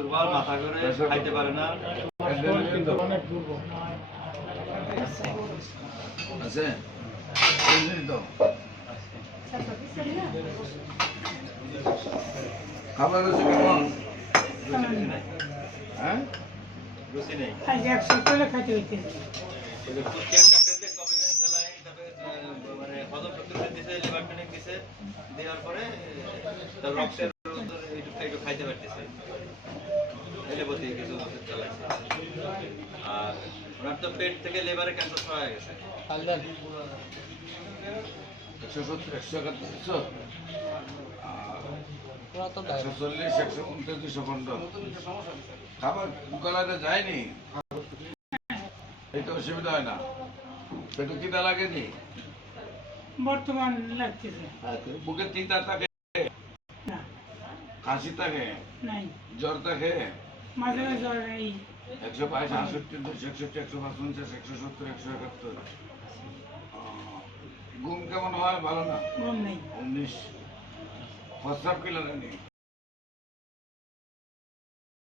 দুর্বল, মাথা করে খাইতে পারে না। অনেক দুর্বল আছে তো খাবার আছে কেমন? হ্যাঁ রুচি নেই। খাইতে হইতে মানে হজম শক্তি দিচ্ছে, লিভার টনিক দিচ্ছে, দেওয়ার পরে তার রক্তের একটু খাইতে পারতেছে, এলোপ্যাথি কিছু ওষুধ চালাইছে। আর ওনার তো পেট থেকে লিভারে ক্যান্সার হয়ে গেছে। 170, 171, 140, 129, 215 খাবার গলাতে যায়নি, এই তো অসুবিধা হয় না। পেটে চিন্তা লাগেনি, বর্তমান লাগতেছে বুকের চিন্তা থাকে, না, কাশি থাকে, নাই, জ্বর থাকে, মাঝে মাঝে জ্বর এই 122, 68, 161, 155, 170, 171। ঘুম কেমন হয়? ভালো না? ঘুম নেই। 19 প্রস্রাব কি লাগেনি?